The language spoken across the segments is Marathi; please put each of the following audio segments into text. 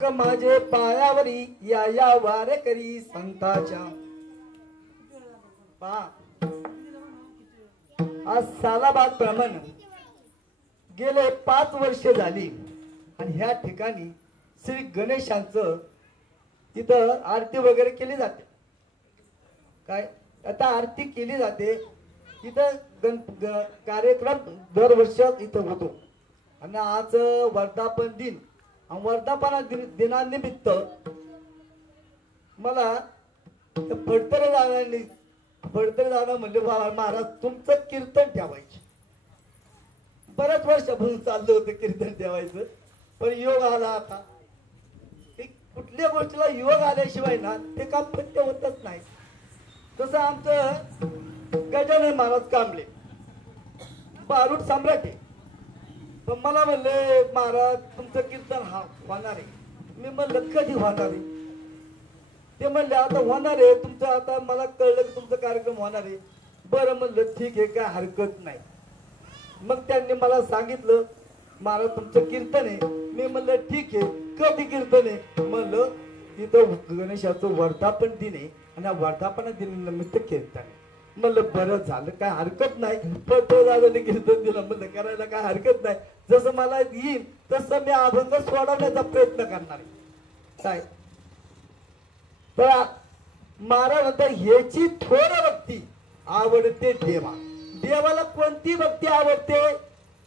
माझे पायावरी या या वारे करी संताच्या पा आज सालाबाद प्रमाण गेले 5 वर्ष झाली आणि ह्या ठिकाणी श्री गणेशांचं इथं आरती वगैरे केली जाते। काय आता आरती केली जाते इथं कार्यक्रम दरवर्षी इथं होतो आणि आज वर्धापन दिन वर्धापना दिनानिमित्त मला फडतरे दादा म्हणले महाराज तुमचं कीर्तन ठेवायचं। बऱ्याच वर्षापासून चाललं होतं कीर्तन ठेवायचं पण योग आला आता। कुठल्या गोष्टीला योग आल्याशिवाय ना ते काम पत्य होतच नाही। तसं आमचं गजानन महाराज कांबळे बारूड सम्राट आहे पण मला म्हणले महाराज तुमचं कीर्तन होणार आहे। मी म्हणलं कधी होणार आहे? ते म्हणले आता होणार आहे तुमचं। आता मला कळलं की तुमचा कार्यक्रम होणार आहे। बरं म्हणलं ठीक आहे काय हरकत नाही। मग त्यांनी मला सांगितलं महाराज तुमचं कीर्तन आहे। मी म्हणलं ठीक आहे कधी कीर्तन आहे? म्हणलं इथं गणेशाचं वर्धापन दिन आहे आणि वर्धापन दिनानिमित्त कीर्तन आहे। म्हणलं बरं झालं काय हरकत नाही। दादाने कीर्तन दिलं म्हणलं करायला काय हरकत नाही। जसं मला येईल तसं मी अभंग सोडवण्याचा प्रयत्न करणार आहे। काय तर महाराज म्हणतात ह्याची थोर भक्ती आवडते देवा। देवाला कोणती भक्ती आवडते?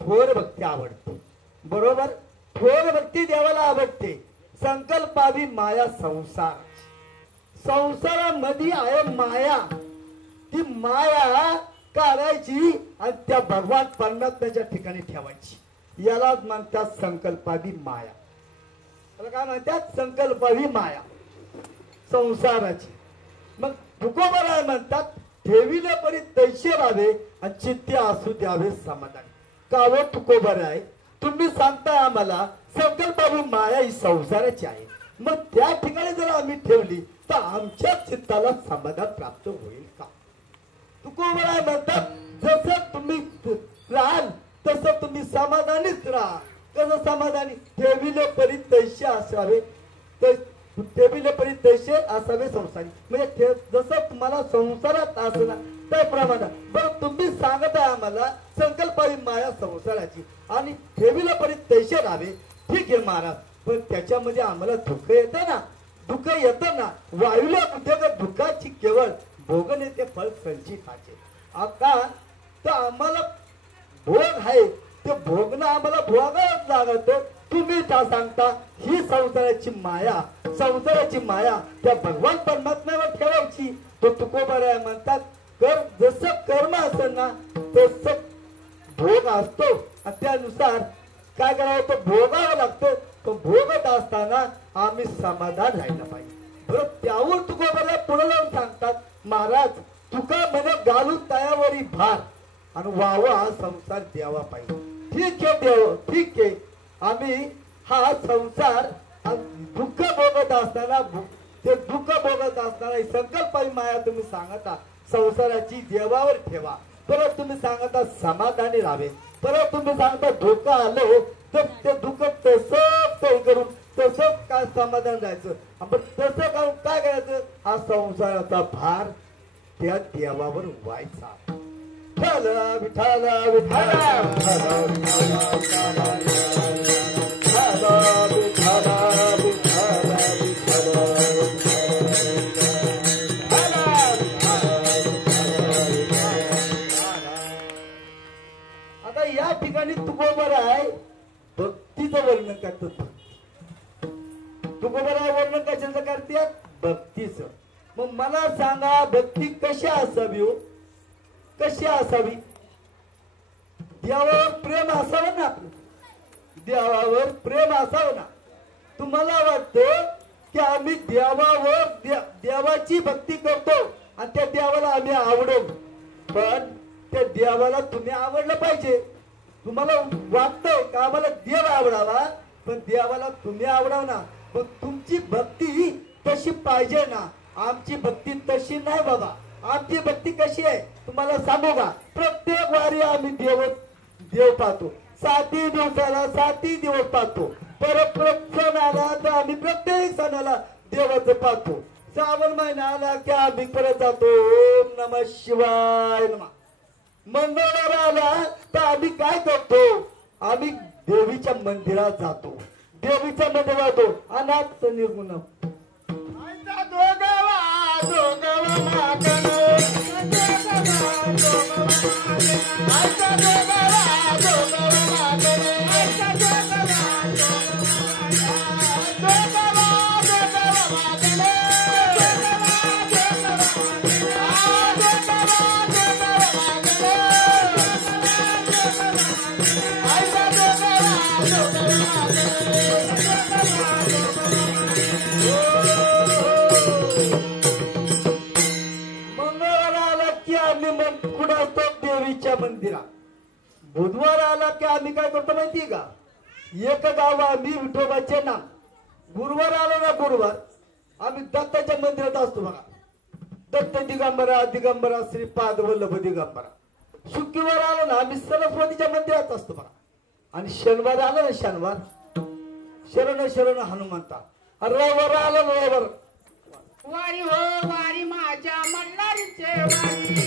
थोर भक्ती आवडते। बरोबर थोर भक्ती देवाला आवडते। संकल्पावी माया संसार संसारामध्ये आहे माया। ती माया काढायची आणि त्या भगवान परमात्म्याच्या ठिकाणी ठेवायची यालाच म्हणतात संकल्पावी माया। त्याला काय म्हणतात? संकल्पावी माया संसाराची। मग तुकोबराय म्हणतात ठेविले परी तैसे राहावे आणि चित्ते असू द्यावे समाधान। काव तुकोबराय तुम्ही सांगताय आम्हाला संकल्पावी माया ही संसाराची आहे। मग त्या ठिकाणी जर आम्ही ठेवली तर आमच्या चित्ताला समाधान प्राप्त होईल का? तुकोबराय म्हणतात जसं तुम्ही राहाल तसं तुम्ही समाधानीच राहा। कसं समाधानी? ठेविले परी तैसे असावे ठेविले परी तैसे असावे संसारी। म्हणजे जसं तुम्हाला संसारात असला त्याप्रमाणे बरं तुम्ही सांगत आहे आम्हाला संकल्पावी माया संसाराची आणि ठेविले परी तैसे राहावे। ठीक आहे महाराज पण त्याच्यामध्ये आम्हाला दुःख येतं ना। दुःख येतं ना वायुल्या कुठे दुःखाची केवळ भोगन येते फळ संचिताचे। आता तर आम्हाला भोग आहे ते भोगणं आम्हाला भोगावंच लागतं। तुम्ही त्या सांगता ही संसाराची माया त्या भगवान परमात्म्यावर ठेवायची। तो तुकोबराय म्हणतात कर जसं कर्म असेल ना तसं भोग असतो आणि त्यानुसार काय करावं तो भोगावं लागतो। तो भोगत असताना आम्ही समाधान राहायला पाहिजे। बरं त्यावर तुकोबराय पुढे जाऊन सांगतात महाराज तुका म्हणे घालून तयावरी भार आणि वावा हा संसार द्यावा पाहिजे। ठीक आहे देव ठीक आहे आम्ही हा संसार दुःख भोगत असताना ते दुःख भोगत असताना संकल्पावी माया तुम्ही सांगता संसाराची देवावर ठेवा। परत तुम्ही सांगता समाधानी राहावे। परत तुम्ही सांगता धोका आलो तर ते दुःख तसं करून तसं काय समाधान राहायचं। आपण तसं करून काय करायचं? हा संसाराचा भार त्या देवावर व्हायचा। विठाला विठाला विठाला आता या ठिकाणी तुकोबराय भक्तीचं वर्णन करतात। तुकोबराय वर्णन कशाचं करतात? भक्तीचं। मग मला सांगा भक्ती कशी असावी हो? कशी असावी? देवावर प्रेम असावं ना आपलं। देवावर प्रेम असावं ना। तुम्हाला वाटतं की आम्ही देवावर देवाची भक्ती करतो आणि त्या देवाला आम्ही आवडू पण त्या देवाला तुम्ही आवडलं पाहिजे। तुम्हाला वाटतं का आम्हाला देव आवडावा पण देवाला तुम्ही आवडाव ना। पण तुमची भक्ती तशी पाहिजे ना। आमची भक्ती तशी नाही बाबा। आमची भक्ती कशी आहे तुम्हाला सांगू का? प्रत्येक वारी आम्ही देव पाहतो। 7 दिवसाला 7 दिवस पाहतो परत सण आला तर आम्ही प्रत्येक सणाला देवाचं पाहतो. श्रावण महिना आला की आम्ही परत जातो ओम नमः शिवाय नमः. मंगळवार आला तर आम्ही काय करतो, आम्ही देवीच्या मंदिरात जातो. देवीच्या मंदिरात जातो अनाथ निर्गुण मंदिरात. बुधवार आला की आम्ही काय करतो माहिती का, एक गाव आम्ही विठोबाचे नाम. गुरुवार आला ना गुरुवार आम्ही दत्ताच्या मंदिरात असतो बघा. दत्त दिगंबरा दिगंबरा श्रीपाद वल्लभ दिगंबरा. शुक्रवार आला ना आम्ही सरस्वतीच्या मंदिरात असतो बघा. आणि शनिवार आला ना शनिवार शरण शरण हनुमंता. रविवार आला ना रविवार वारी हो वारी माझ्या मल्हारीचे वारी.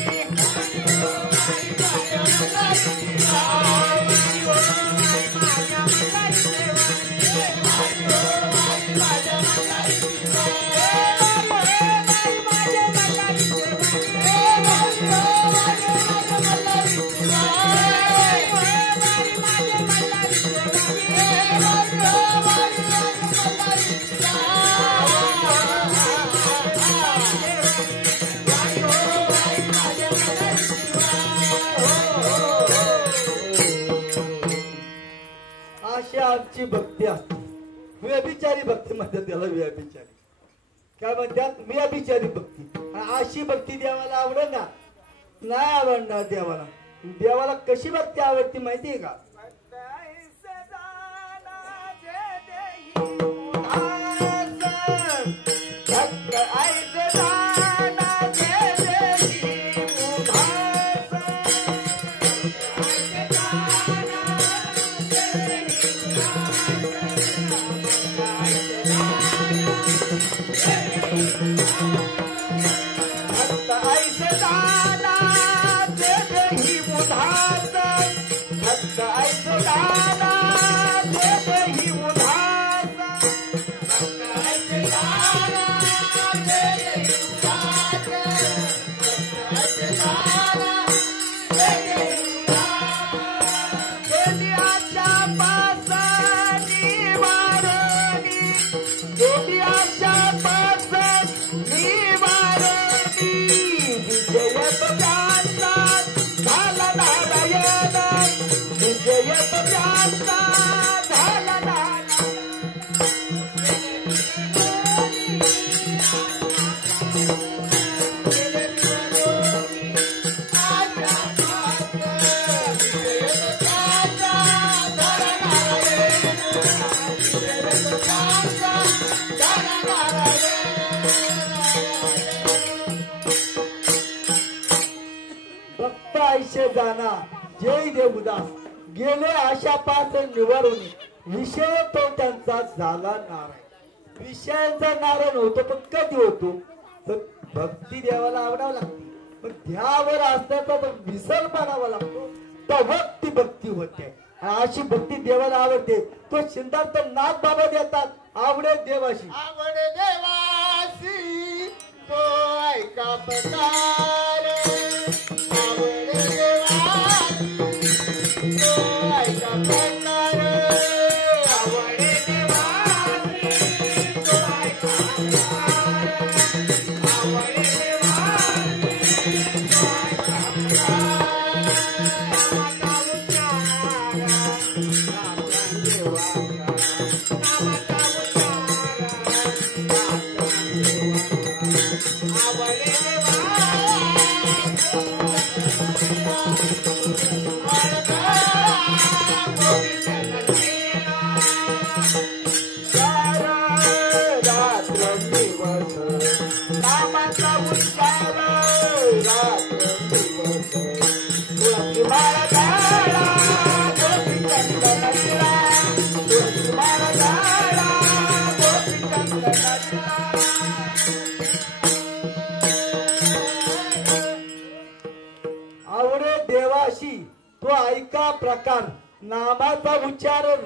आमची भक्ती असते. व्यभिचारी भक्ती म्हणतात त्याला. व्यभिचारी काय म्हणतात, व्यभिचारी भक्ती. अशी भक्ती देवाला आवडत ना, नाही आवडणार देवाला. देवाला कशी भक्ती आवडती माहितीये का, जय देवदास गेले आशा पाच निवारून विषय तो त्यांचा झाला नारायण. विषयांचा नारायण होतो पण कधी होतो तर भक्ती देवाला आवडावं लागते. पण ध्यावर असल्याचा तो विसर मानावा लागतो तेव्हा ती भक्ती होते. अशी भक्ती देवाला आवडते. तो सिद्धार्थ नाथ बाबा देतात आवडे देवाशी. आवडे देवासी तो ऐका प्रकार. आवडे देवासी तो ऐका प्रकार. आवडे देवासी तो ऐका प्रकार. आवडे देवासी तो ऐका प्रकार. आवडे देवा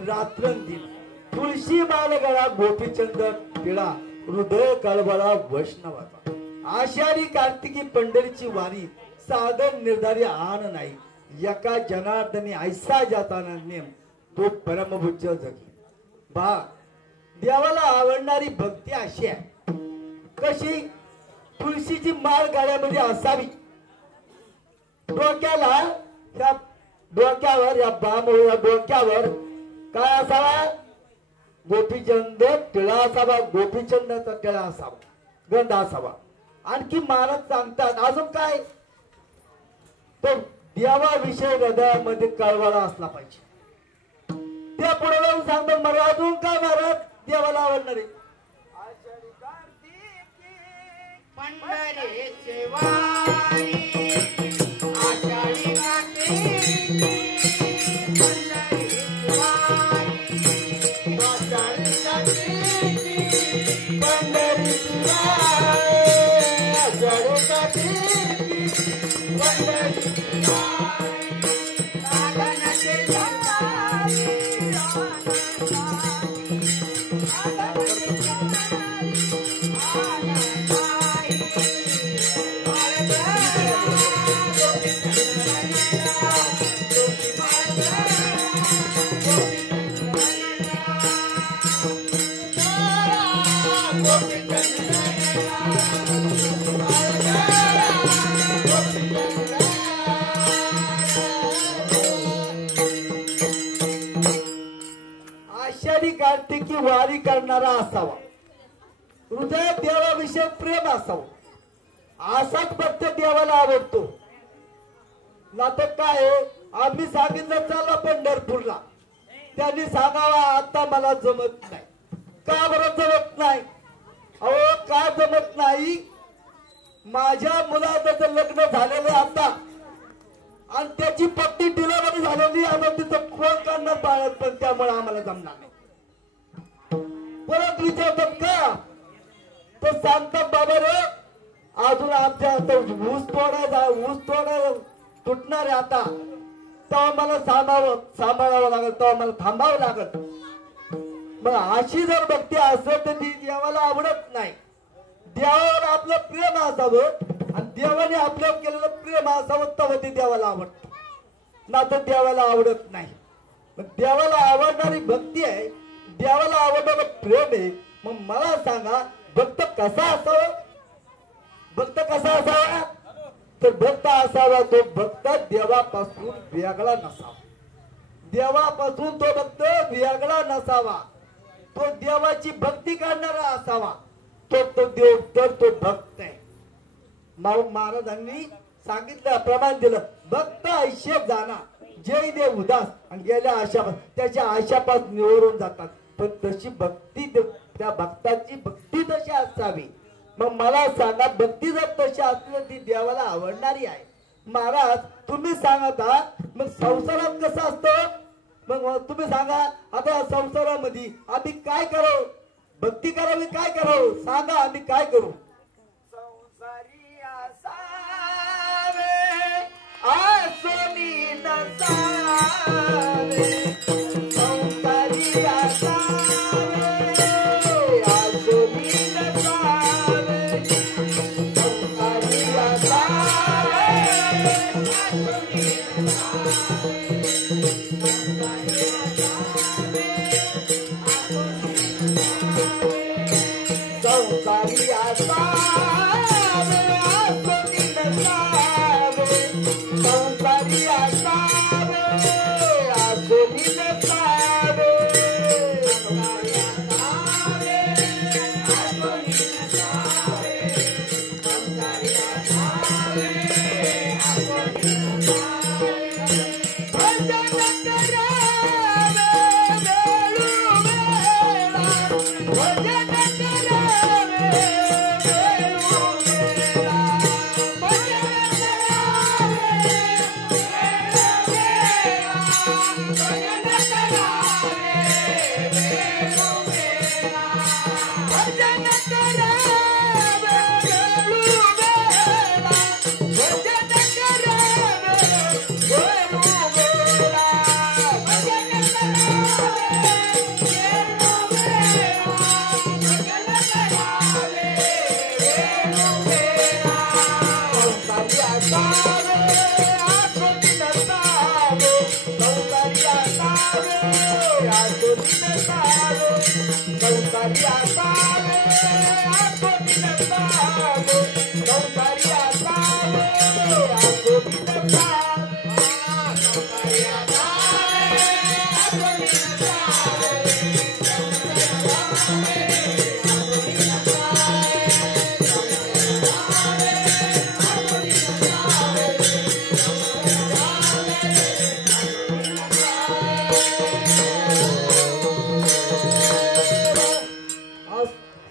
रात्रंदिन तुळशी मालगळा गोपीचंद टिळा हृदय कळबळा वैष्णवाचा आषाढी कार्तिकी पंढरीची वारी साधन निर्धारी आण नाही एका जनार्दनी ऐसा जाताना नेम तो परमभुज जगी बा देवाला आवडणारी भक्ती अशी आहे कशी तुळशीची माळ गाड्यामध्ये असावी डोक्यावर या बामोळ्या डोक्यावर काय असावा गोपीचंद टिळा असावा गोपीचंदाचा टिळा असावा गंध असावा आणखी महाराज सांगतात अजून काय तो देवाविषयी हृदयामध्ये कळवळा असला पाहिजे त्या पुढे जाऊन सांगतात मला अजून काय महाराज देवाला आवडणारे पंढरीची वारी आषाढी कार्तिकी पंढरीची वारी आषाढी कार्तिकी पंढरीची वारी आषाढी कार्तिकी पंढरीची वारी साधनाचे आषाढी कार्तिकी वारी करणारा असावा हृदयात देवाविषयी प्रेम असावं असाच भक्त देवाला आवडतो नातं काय आम्ही सांगितलं चला पंढरपूरला त्यांनी सांगावा आता मला जमत नाही का बरं जमत नाही अहो का जमत नाही माझ्या मुलाचं तर लग्न झालेलं आता आणि त्याची पत्नी डिलिव्हरी झालेली आम्ही तिथं खोल करणार बाळत पण त्यामुळे आम्हाला जमणार नाही परत विचारतात का तर सांगतात बाबा रे अजून आमच्या ऊस तोडा तुटणार आहे आता तेव्हा मला सांभाळावं लागेल तेव्हा मला थांबावं लागेल मग अशी जर भक्ती असेल तर ती देवाला आवडत नाही देवावर आपलं प्रेम असावं आणि देवाने आपल्यावर केलेलं प्रेम असावं तेव्हा ते देवाला आवडत ना तर देवाला आवडत नाही मग देवाला आवडणारी भक्ती आहे देवाला आवडणारं प्रेम आहे मग मला सांगा भक्त कसा असावा भक्त कसा असावा तर भक्त असावा तो भक्त देवापासून वेगळा नसावा देवापासून तो भक्त वेगळा नसावा तो देवाची भक्ती करणारा असावा तो देव तर तो भक्त आहे महाराजांनी सांगितलं प्रमाण दिलं भक्त ऐशेत जाना जय देव उदास आणि गेल्या आशापास त्याच्या आशापास निवरून जातात पण तशी भक्ती त्या भक्ताची भक्ती तशी असावी मग मला सांगा भक्ती जर तशी असली ती देवाला आवडणारी आहे महाराज तुम्ही सांगता मग संसारात कसं असतं मग तुम्ही सांगा आता संसारामध्ये आम्ही काय करू भक्ती करावी काय करू सांगा आम्ही काय करू संसारी असावे आसोनी नसावे संसारी असावे आसोनी नसावे संसारी असावे आसोनी संसारी असावे आसोनी नसावे संसारी असावे आसोनी नसावे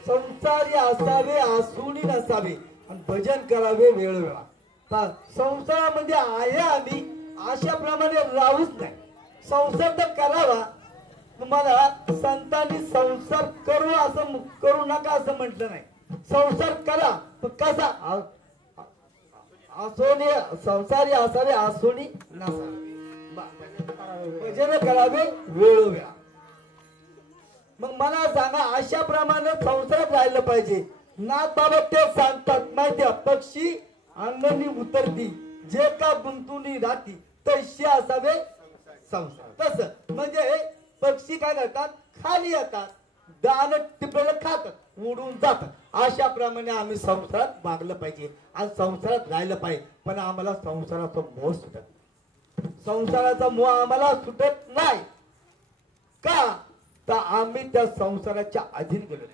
संसारी असावे आसुनी नसावे आणि भजन करावे वेळोवेळा. संसारामध्ये आहे आम्ही अशाप्रमाणे राहूच नाही. संसार तर करावा. तुम्हाला संतांनी संसार करू नका असं म्हटलं नाही. संसार करा पण कसा आसोनी संसारी असावे आसोनी नसावे. भजन करावे वेळोवेळा. मग मला सांगा अशाप्रमाणे संसारात राहिलं पाहिजे. नाथ बाबा ते सांगतात माहिती पक्षी अंगणी उतरती जे का गुंतुनी राहती तशी असावे संसार. तस म्हणजे पक्षी काय करतात खाली येतात दान टिपलेलं खातात उडून जातात. अशाप्रमाणे आम्ही संसारात वागलं पाहिजे आणि संसारात राहिलं पाहिजे. पण आम्हाला संसाराचा मोह सुटत संसाराचा मोह आम्हाला सुटत नाही. का तर आम्ही त्या संसाराच्या अधीन गेलो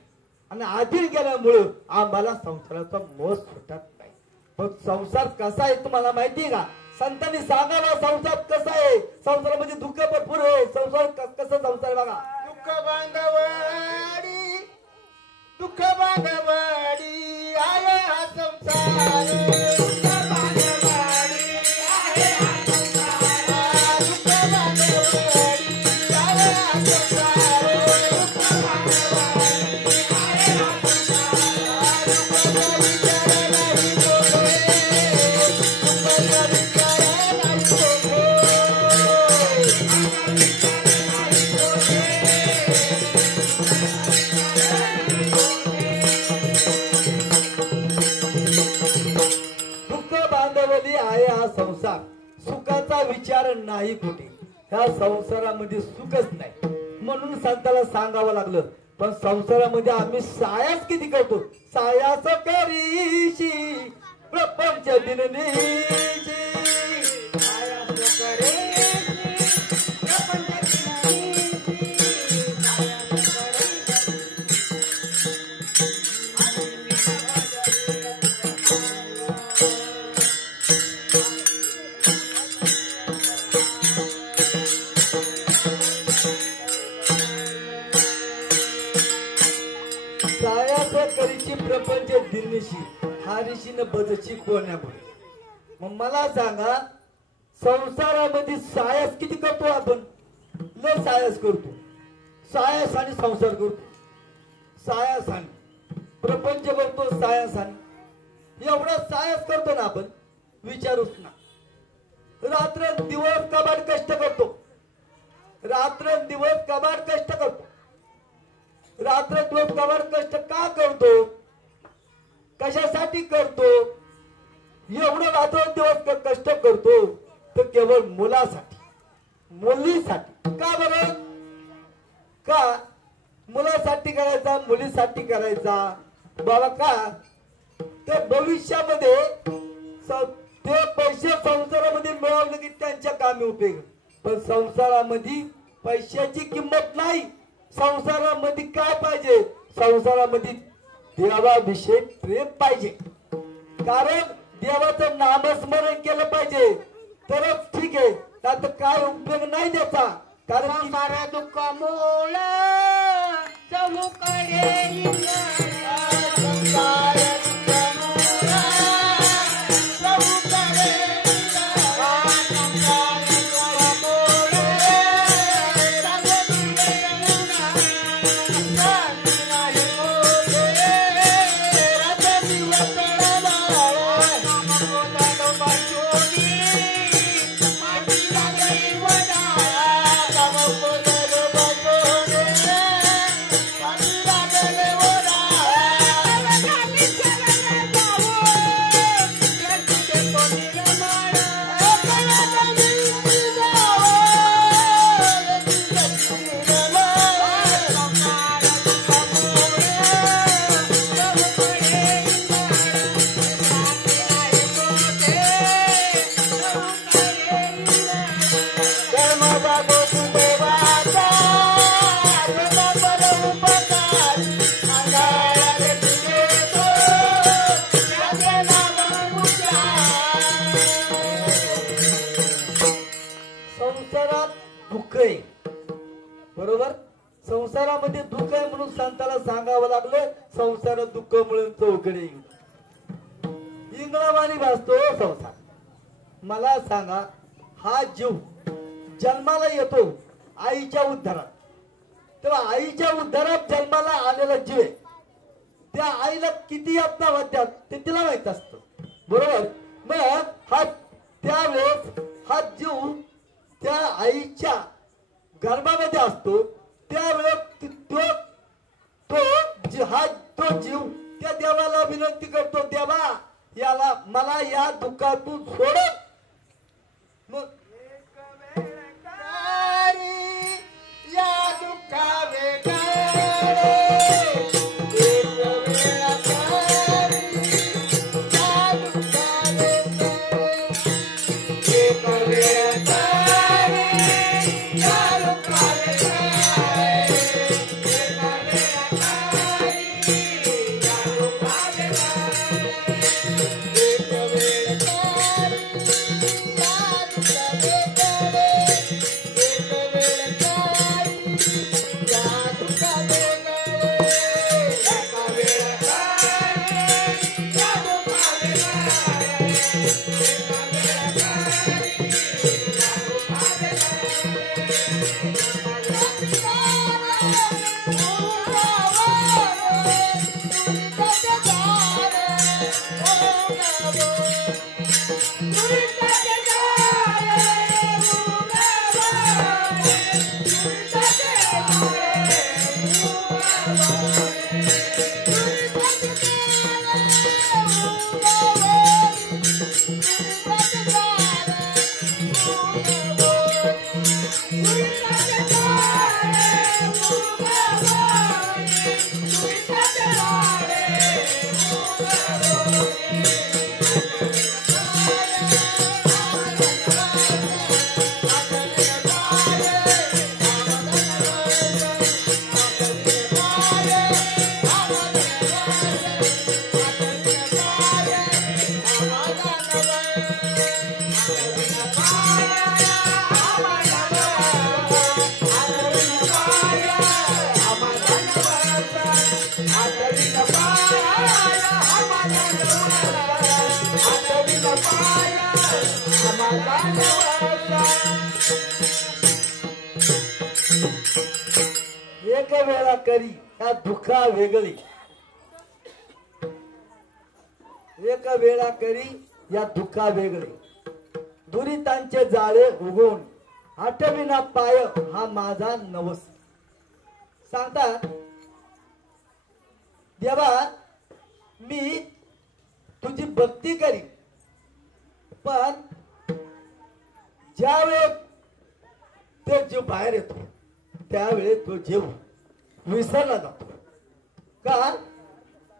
आणि अधीन गेल्यामुळे आम्हाला संसाराचा मोह सुटत नाही. पण संसार कसा आहे तुम्हाला माहिती आहे का? संतांनी सांगावा संसार कसा आहे. संसारामध्ये दुःख भरपूर आहे. संसार कसं संसार बघा. दुःख बांधवाडी आहे हा संसार. संसार सुखाचा विचार नाही कुठे. ह्या संसारामध्ये सुखच नाही म्हणून संताला सांगावं लागलं. पण संसारामध्ये आम्ही सायास किती करतो. सायास करीशी प्रपंच दिननीची सायास करीशी प्रपंच प्रपंच दिनशी हारीशी न बदची कोण्यामुळे. मग मला सांगा संसारामध्ये सायास किती करतो आपण. लय सायास करतो. सायास आणि संसार करतो. सायास आणि प्रपंच करतो. सायास आणि एवढा सायास करतो ना आपण विचारूच ना. रात्र दिवस कबाड कष्ट करतो. रात्र दिवस कबाड कष्ट करतो. रात्र दिवस कबाड कष्ट का करतो. कशासाठी करतो. एवढं रात्र दिवस कष्ट करतो तर केवळ मुलासाठी मुलीसाठी. का बरं. का मुलासाठी करायचा मुलीसाठी करायचा बाबा. का ते भविष्यामध्ये ते पैसे संसारामध्ये मिळवले की त्यांच्या कामी उपयोग. पण संसारामध्ये पैशाची किंमत नाही. संसारामध्ये काय पाहिजे. संसारामध्ये देवाविषयी प्रेम पाहिजे. कारण देवाचं नामस्मरण केलं पाहिजे तरच ठीक आहे. त्यात काय उपयोग नाही त्याचा. कारण संसार दुःख मूळ चहू करे संसार संसार दुःख मिळून चौकडे इंग्रवाणी भासतो संसार. मला सांगा, हा जीव जन्माला येतो आईच्या उद्धारात, तेव्हा आईच्या उद्धारात जन्माला आलेला जीव आहे. त्या आईला किती यातना वाटतात ते तिला माहित असतं, बरोबर. मग हा त्यावेळेस हा जीव त्या आईच्या गर्भामध्ये असतो, त्यावेळेस तो जीव त्या देवाला विनंती करतो, देवा याला मला या दुःखातून सोड. मग या दुःखावे एक वेळा करी या दुःखा वेगळी, एक वेळा करी या दुःखा वेगळी, दुरितांचे जाळे उगवून आठविना पाय हा माझा नवस. सांगतात देवा मी तुझी भक्ती करी, पण ज्यावेळेस ते जीव बाहेर येतो त्यावेळेस तो जीव विसरला जातो. का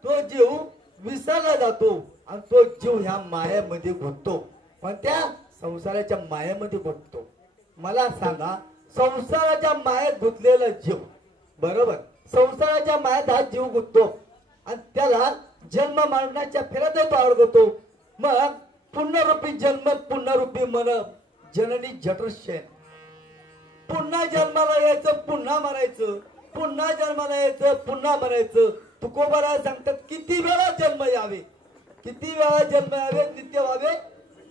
तो जीव विसरला जातो आणि तो जीव ह्या मायेमध्ये गुंततो, पण त्या संसाराच्या मायेमध्ये गुंततो. मला सांगा, संसाराच्या मायेत गुंतलेला जीव, बरोबर, संसाराच्या मायेत हा जीव गुंततो आणि त्याला जन्म मरणाच्या फेऱ्यात अडकतो. मग पुनरूपी जन्म पुनरूपी मन जननी जठरशयन, पुन्हा जन्माला यायचं पुन्हा मरायचं, पुन्हा जन्माला यायचं पुन्हा मरायचं. तुकोबारा सांगतात किती वेळा जन्म यावे, किती वेळा जन्म यावे, नित्य व्हावे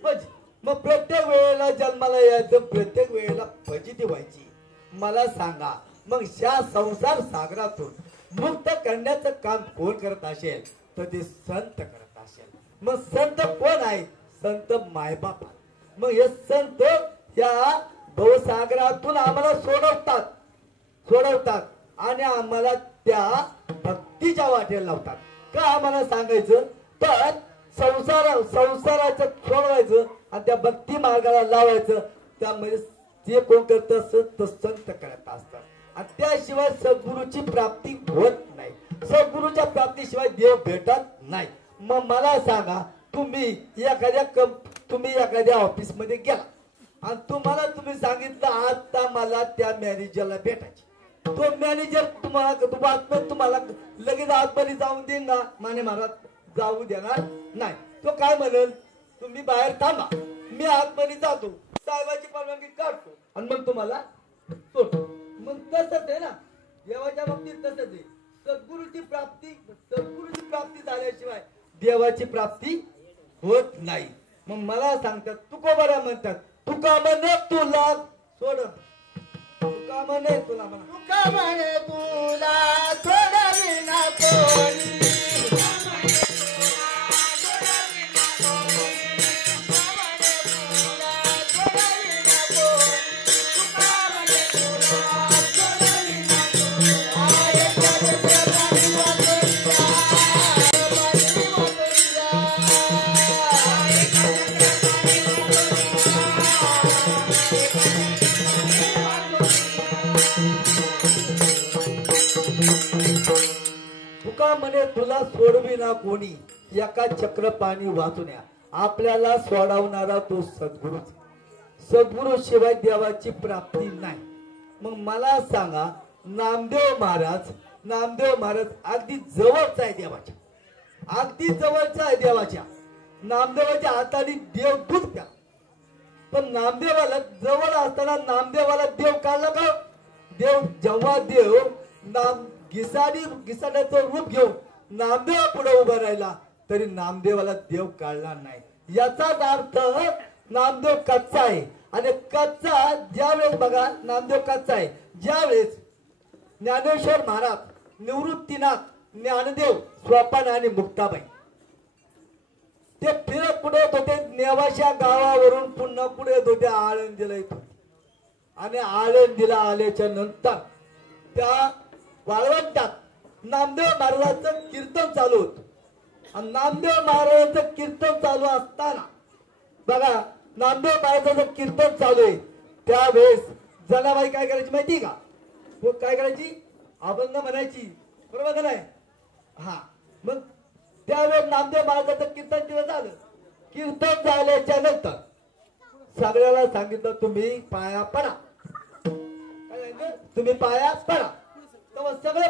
भज. मग प्रत्येक वेळेला जन्माला यायचं, प्रत्येक वेळेला फजिती व्हायची. मला सांगा, मग ह्या संसार सागरातून मुक्त करण्याचं काम कोण करत असेल तर ते संत करत असेल. मग संत कोण आहे? संत मायबाप. मग हे संत या भवसागरातून आम्हाला सोडवतात आणि आम्हाला त्या भक्तीच्या वाटेला लावतात. का आम्हाला सांगायचं तर संसाराचं सोडवायचं आणि त्या भक्ती मार्गाला लावायचं. त्यामध्ये ते कोण करत असत तर संत करत असतात. आणि त्याशिवाय सद्गुरूची प्राप्ती होत नाही. सद्गुरूच्या प्राप्तीशिवाय देव भेटत नाही. मग मला सांगा, तुम्ही एखाद्या ऑफिस मध्ये गेला आणि तुम्ही सांगितलं आता मला त्या मॅनेजरला भेटायचे. तो मॅनेजर तुम्हाला लगेच आतमध्ये जाऊन देईन ना? माने महाराज जाऊ देणार नाही. तो काय म्हणेल, तुम्ही बाहेर थांबा, मी आतमध्ये जातो, साहेबाची परवानगी काढतो आणि मग तुम्हाला सोडतो. मग तसंच आहे ना, देवाच्या बाबतीत तसंच आहे. सद्गुरूची प्राप्ती झाल्याशिवाय देवाची प्राप्ती होत नाही. मग मला सांगतात तुकोबरा म्हणतात तुका म्हणे तुला सोड तुका म्हणे तुला म्हणा तुका म्हणे तुला सोडविना कोणी तुका म्हणे तुला सोडविना कोणी एका चक्र पाणी वाचून्या आपल्याला सोडवणारा तो सद्गुरू. सद्गुरू शिवाय देवाची प्राप्ती नाही. मग मला सांगा नामदेव महाराज अगदी जवळचा आहे देवाच्या, अगदी जवळचा आहे देवाच्या. नामदेवाच्या हाताने देव दूध प्या. पण नामदेवाला जवळ असताना नामदेवाला देव काढला का? जेव्हा देव नाम घिसाड्याचं रूप घेऊन नामदेवा पुढे उभा राहिला तरी नामदेवाला देव काढला नाही. याचाच अर्थ नामदेव कच्चा आहे. आणि कच्चा ज्यावेळेस बघा नामदेव कच्चा आहे ज्यावेळेस ज्ञानेश्वर महाराज, निवृत्तीनाथ, ज्ञानदेव, स्वपान आणि मुक्ताबाई ते फिरत पुढे येत होते. नेवाशा गावावरून पुन्हा पुढे येत होते आळंदीला येत होते. आणि आळंदीला आल्याच्या नंतर त्या वाळवंटात नामदेव महाराजांचं कीर्तन चालू होतं. आणि नामदेव महाराजांचं कीर्तन चालू असताना बघा नामदेव महाराजांचं कीर्तन चालू आहे त्यावेळेस जनाबाई काय करायची माहिती का? हो काय करायची? अभंग म्हणायची, बरोबर का नाही? हा मग त्यावेळेस नामदेव महाराजांचं कीर्तन तिथं झालं. कीर्तन झाल्याच्या नंतर सगळ्याला सांगितलं तुम्ही पाया पडा. काय सांगितलं? तुम्ही पाया पडा. तेव्हा सगळे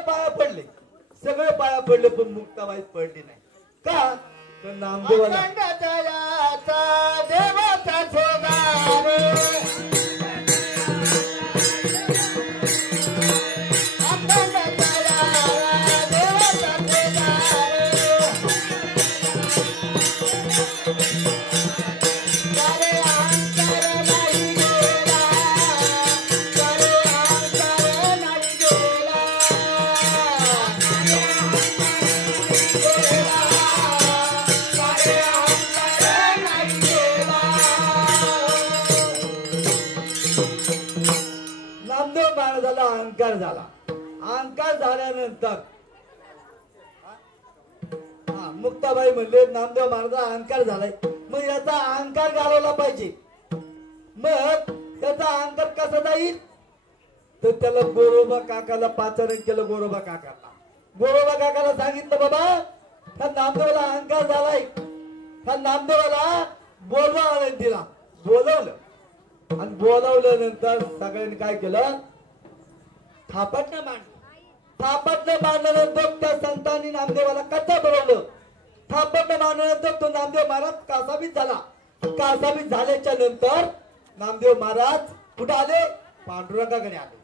पाया पडले पण मुक्ताबाई पडली नाही. का? तर नामदेवाला देवाचा सोगार अहंकार झाल्यानंतर मुक्ताबाई म्हणले नामदेव महाराज अहंकार झालाय मग याचा अहंकार घालवला पाहिजे. मग त्याचा अहंकार कसा जाईल? तर त्याला गोरोबा काकाला पाचारण केलं. गोरोबा काकाला सांगितलं बाबा हा नामदेवाला अहंकार झालाय, हा नामदेवाला बोलवा आनंदीला बोलवलं. आणि बोलवल्यानंतर सगळ्यांनी काय केलं? थापटणं मांडल्यानंतर त्या संतांनी नामदेवाला कच्चा बनवलं. थापटणं मांडल्यानंतर तो नामदेव महाराज कासावीस झाला. कासावीस झाल्याच्या नंतर नामदेव महाराज कुठे आले? पांडुरंगाकडे आले.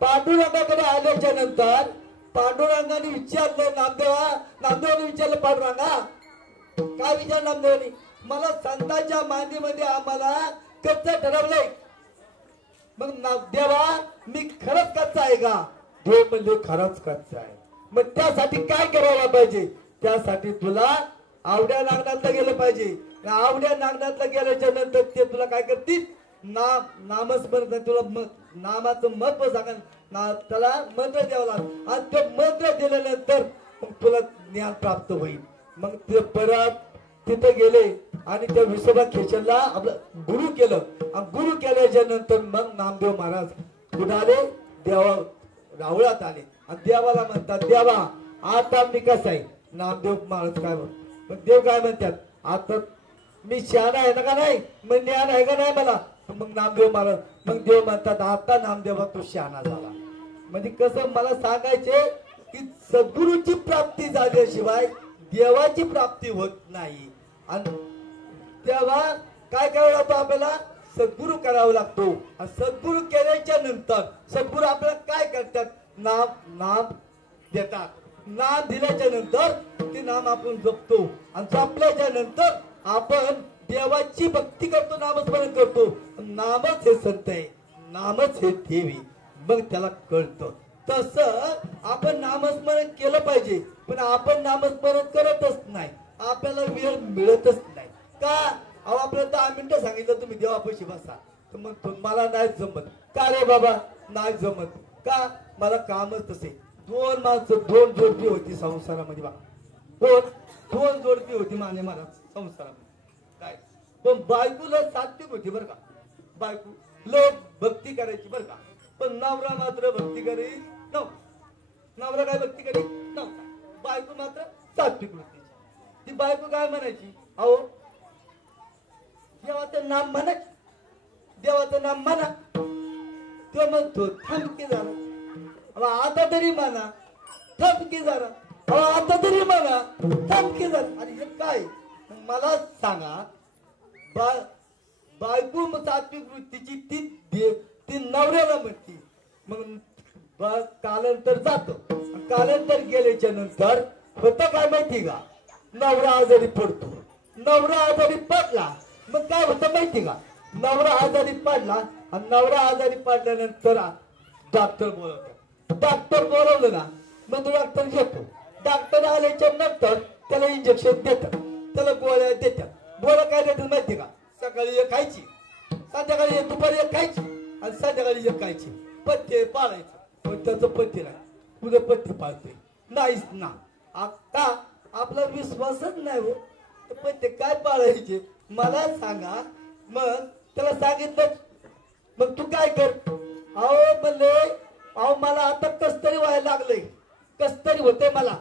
पांडुरंगाकडे आल्याच्या नंतर पांडुरंगाने विचारलं नामदेवाने विचारलं पांडुरंगा काय विचार? नामदेवाने मला संतांच्या मांडीमध्ये आम्हाला कच्चा ठरवलंय. मग देवा मी खरंच कच्चा आहे का? देव म्हणजे खरंच कच्चा आहे. मग त्यासाठी काय करायला पाहिजे? त्यासाठी तुला आवड्या नागनाथला गेलं पाहिजे. आवड्या नागनाथला गेल्याच्या नंतर ते तुला काय करतील? नामस्मरण, तुला नामाचं महत्व सांगा, त्याला मंत्र द्यावा लागेल. आणि ते मंत्र दिल्यानंतर मग तुला ज्ञान प्राप्त होईल. मग ते परत तिथे गेले आणि त्या विसोबा खेचरला आपलं गुरु केलं. आणि गुरु केल्याच्या नंतर मग नामदेव महाराज कुठे आले? देवा रावळात आले. आणि देवाला म्हणतात देवा आता मी कसा आहे? नामदेव महाराज काय म्हणतात? देव काय म्हणतात? आता मी शहाणा आहे ना का नाही? मग ज्ञान आहे का नाही मला? मग नामदेव महाराज मग देव म्हणतात आता नामदेवा तू शहाणा झाला. म्हणजे कसं मला सांगायचे की सद्गुरूची प्राप्ती झाल्याशिवाय देवाची प्राप्ती होत नाही. आणि तेव्हा काय करावं लागतं? आपल्याला सद्गुरू करावा लागतो. आणि सद्गुरू केल्याच्या नंतर सद्गुरू आपल्याला काय करतात? नाम देतात. नाम दिल्याच्या नंतर ते नाम आपण जपतो आणि जपल्याच्या नंतर आपण देवाची भक्ती करतो, नामस्मरण करतो. नामच हे संत आहे, नामच हे देवी. मग त्याला कळतं. तसं आपण नामस्मरण केलं पाहिजे, पण आपण नामस्मरण करतच नाही. आपल्याला वेळ मिळतच नाही. का? अहो आपल्याला 10 मिनिटं सांगितलं तुम्ही देवापाशी बसा, तर मग मला नाही जमत. का रे बाबा नाही जमत? का? मला कामच तसे. 2 माणसं 2 जोडपी होती संसारामध्ये. बा दोन जोडपी होती माने मला संसारामध्ये. काय पण बायकोला सात्विक होती बरं का. बायको लोक भक्ती करायची बरं का, पण नवरा मात्र भक्ती करी नव्हता. नवरा काय भक्ती करी नव्हता, बायको मात्र सात्विक होती. ती बायको काय म्हणायची? अहो देवाचं नाम म्हणा, देवाचं नाम म्हणा. तो म्हणतो थमकी झाला, आता तरी म्हणा. थमकी झाला, आता तरी म्हणा. थमकी झाला. अरे हे काय? मला सांगा, बायको सात्विक वृत्तीची ती नवऱ्याला म्हणती. मग कालांतर जातो. कालांतर गेल्याच्या नंतर होतं काय माहिती का? नवरा आजारी पडतो. नवरा आजारी पडला मग काय होतं माहिती का? नवरा आजारी पडला आणि नवरा आजारी पडल्यानंतर डॉक्टर बोलवतात. डॉक्टर बोलवलं ना, मग तो डॉक्टर घेतो. डॉक्टर आल्याच्या नंतर त्याला इंजेक्शन देतात, त्याला गोळ्या देतात. गोळ्या काय देतात माहिती का? सकाळी एक खायची, संध्याकाळी एक, दुपारी एक खायची आणि संध्याकाळी एक खायची. पथ्य पाळायचं. पण त्याचं पथ्य नाही. तुझं पथ्य पाळते नाहीच ना. का? आपला विश्वासच नाही हो. पथ्य काय पाळायचे मला सांगा. मग त्याला सांगितलं, मग तू काय कर? अहो म्हणले, अहो मला आता कस तरी व्हायला लागलंय. कस तरी होते मला.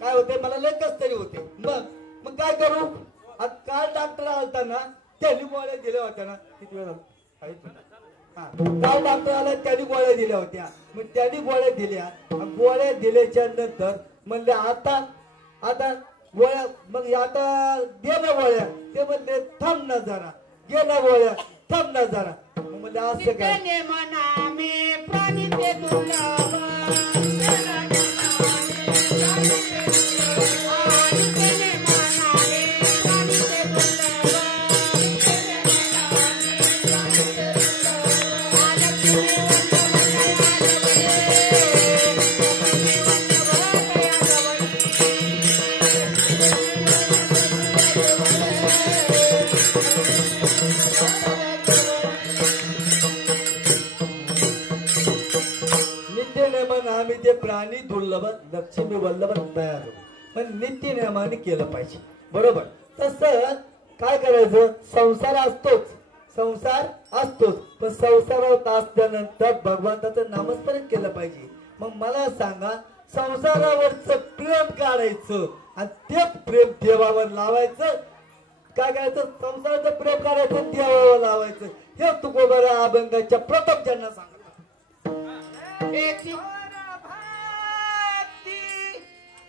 काय होते? मला लय कस तरी होते. मग काय करू? काल डॉक्टर आलता ना, त्यांनी गोळ्या दिल्या होत्या ना. किती वेळा काल डॉक्टर आला, त्यांनी गोळ्या दिल्या होत्या. मग त्यांनी गोळ्या दिल्या. गोळ्या दिल्याच्या नंतर म्हणले आता गोळ्या, मग आता दे ना गोळ्या. ते म्हणले थांब ना जरा, घे ना गोळ्या, थांब ना जरा. मग म्हणले असं काय? म्हणा मी प्राणी ते दुर्लभ. आम्ही ते प्राणी दुर्लभ लक्ष्मी वल्लभ तयार होतो. पण नित्य नियमाने केलं पाहिजे. बरोबर. तसं काय करायचं? संसार असतोच, संसार असतोच, पण संसारात असल्यानंतर भगवंताचं नामस्मरण केलं पाहिजे. मग मला सांगा, संसारावरचं प्रेम काढायचं आणि तेच प्रेम देवावर लावायचं. काय करायचं? संसाराचं प्रेम काढायचं, देवावर लावायचं. हे तुकोबरा अभंगाच्या प्रथम ज्यांना सांगतात.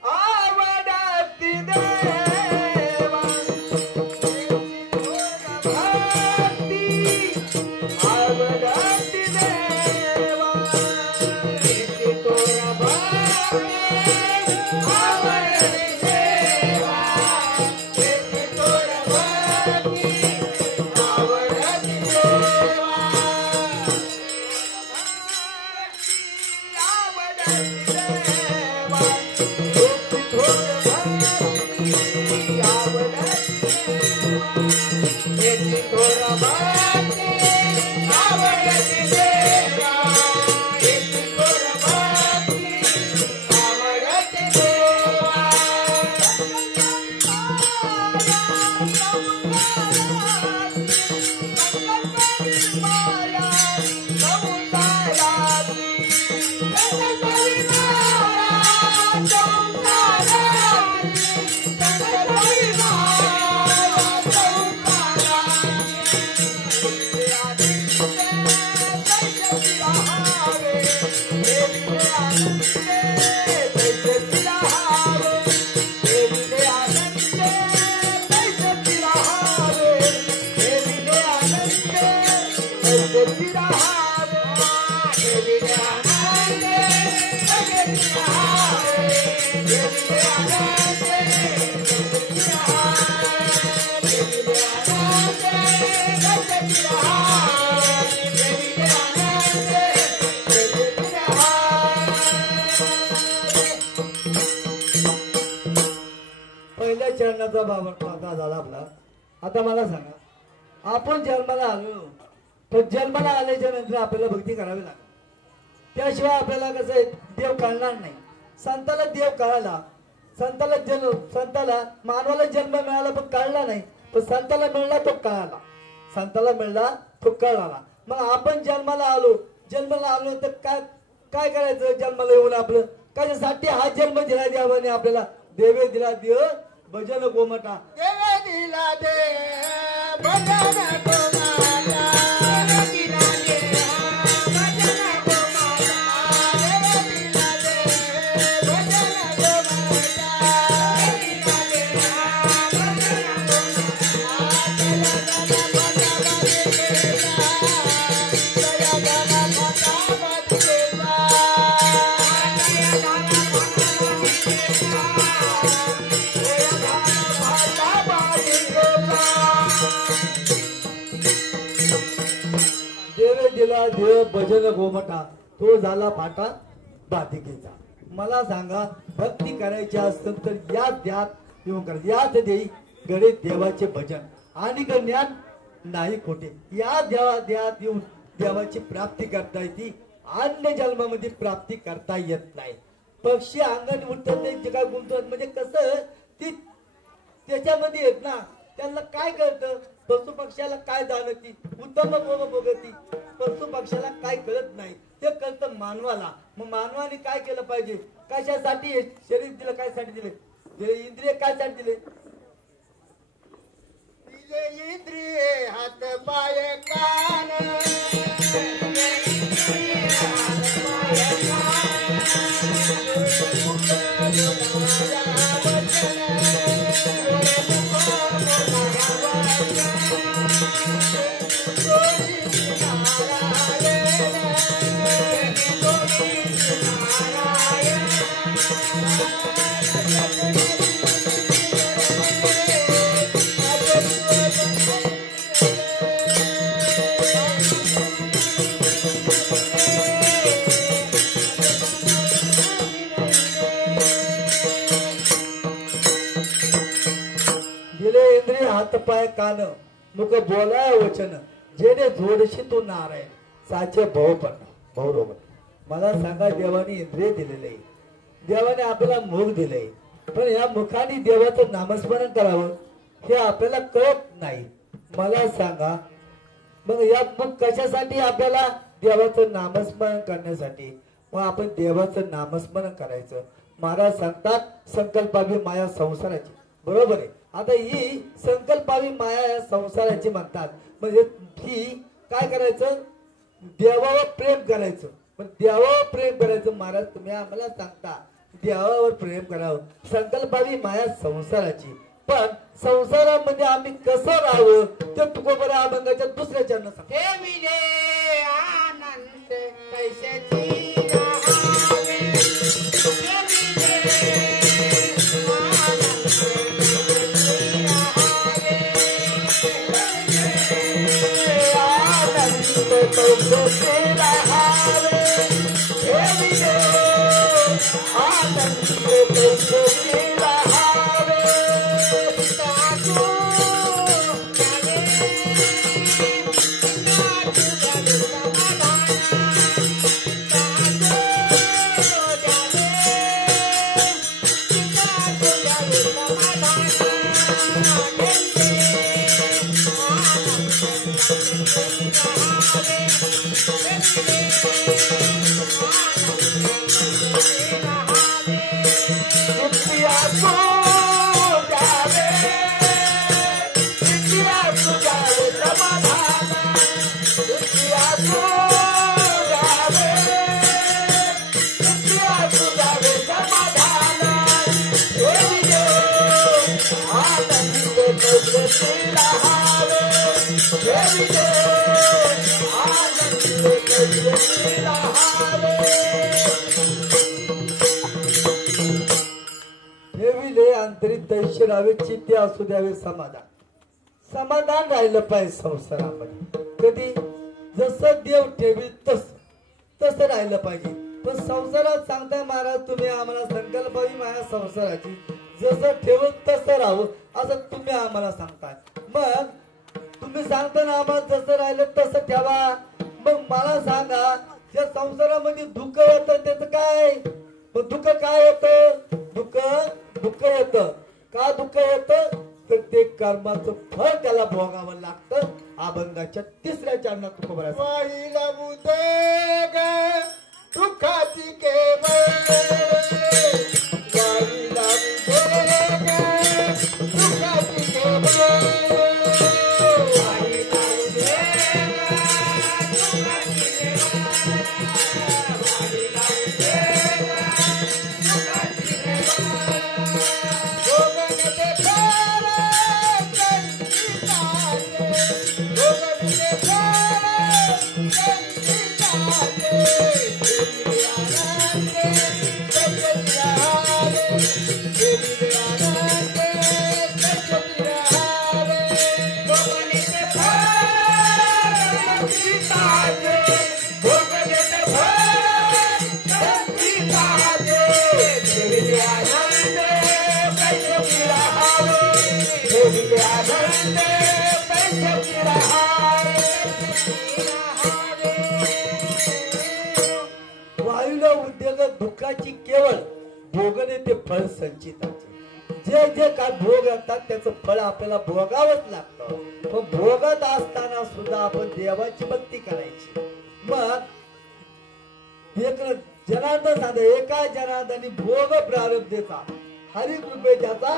आवडती देवा, आवडती देवा, तोरा आवडती देवा, तोरा आवडती देवा, चरणाचा बाबा झाला आपला. आता मला सांगा, आपण जन्माला आलो तर जन्माला आल्याच्या नंतर आपल्याला भक्ती करावी लागेल. त्याशिवाय आपल्याला कसं आहे, देव कळणार नाही. संताला देव कळाला, संताला मानवाला जन्म मिळाला पण कळला नाही, पण संताला मिळला तो कळाला. संताला मिळला तो कळाला. मग आपण जन्माला आलो तर काय करायचं? जन्माला येऊन आपलं कशासाठी हा जन्म दिला देवाने आपल्याला? देवे दिला देव भजन गोमटा. देवे दिला दे भजन गोमाता, देवे दिला दे भजन गोमाता, देवे दिला दे भजन गोमाता, देवे दिला दे देवे दिला देव भजन गोमटा, तो झाला फाटा बाधिकेचा. मला सांगा, भक्ती करायची असेल तर याच द्यात येऊन करा. याच देई गणेश देवाचे भजन आणि ज्ञान नाही खोटे. या द्यात येऊन देवाची प्राप्ती करता येते. अन्य जन्मामध्ये प्राप्ती करता येत नाही. पक्षी अंगण उठत नाही, काय गुंतवत म्हणजे कसं ती त्याच्यामध्ये येत ना, त्यांना काय कळतं? पशु पक्षाला काय जाणती, उत्तम बघती. पशु पक्षाला काय कळत नाही, ते कळतं मानवाला. मग मानवाने काय केलं पाहिजे? कशासाठी शरीर दिलं? काय साठी दिले? इंद्रिय काय साठी दिले? दिले इंद्रिय हात पाय कान, हातपाय कान मुख बोलाय वचन, जेणे जोडशी तू नारायण साचे भाऊ पण बरोबर. मला सांगा, देवाने इंद्रिय दिलेले, देवाने आपल्याला मुख दिले, पण या मुखाने देवाचं नामस्मरण करावं हे आपल्याला कळत नाही. मला सांगा, मग या मुख कशासाठी? आपल्याला देवाचं नामस्मरण करण्यासाठी. मग आपण देवाचं नामस्मरण करायचं. महाराज सांगतात, संकल्पावी माया संसाराची. बरोबर आहे. आता ही संकल्पावी माया या संसाराची म्हणतात. म्हणजे ही काय करायचं? देवावर प्रेम करायचं. पण देवावर प्रेम करायचं महाराज तुम्ही आम्हाला सांगता, देवावर प्रेम करावं. संकल्पावी माया संसाराची. पण संसारामध्ये आम्ही कसं राहावं ते तुकोबरा अभंगाच्या दुसऱ्या चरण सांगतो. ठेविले आनंद पैशाची राहावे, ठेविले अंतरी तैशी राहावे, चित्ते असू द्यावे समाधान. समाधान राहिलं पाहिजे संसारामध्ये. कधी जसं देव ठेवी तसं राहिलं पाहिजे. पण संसारात सांगताय महाराज तुम्ही आम्हाला संकल्पावी माया संसाराची. जसं ठेवत तसं राहू असं तुम्ही आम्हाला सांगताय. मग तुम्ही सांगताना आम्हाला जसं राहिलं तसं ठेवा. मग मला सांगा त्या संसारामध्ये दुःख येतं त्याचं काय? मग दुःख काय येतं? दुःख येतं का? दुःख येतं तर ते कर्माचं फळ त्याला भोगावं लागतं. अभंगाच्या 3ऱ्या चरणात तुकोबरा वाहिला उदेग दुःखाची केवळ वाहिला उदेग दुःखाची केवळ वाहिला उदेग दुःखाची केवळ वाहिला उदेग दुःखाची केवळ भोगनते फळ संचिताचे भोगनते फळ संचिताचे देवी आनंदे सजती रहावे देवी आनंदे सजती रहावे भोगनते फळ संचिताचे भोगनते फळ संचिताचे देवी आनंदे सजती रहावे देवी आनंदे सजती रहावे वायुला उद्योग दुःखाची केवळ भोगणे ते फळ संचिताचे. जे जे काय भोग असतात त्याचं फळ आपल्याला भोगावंच लागतं. पण भोगत असताना सुद्धा आपण देवाची भक्ती करायची. मग एक जनार्दन सांगतो एका जनार्दनी भोग प्रारब्धेचा हरी कृपे त्याचा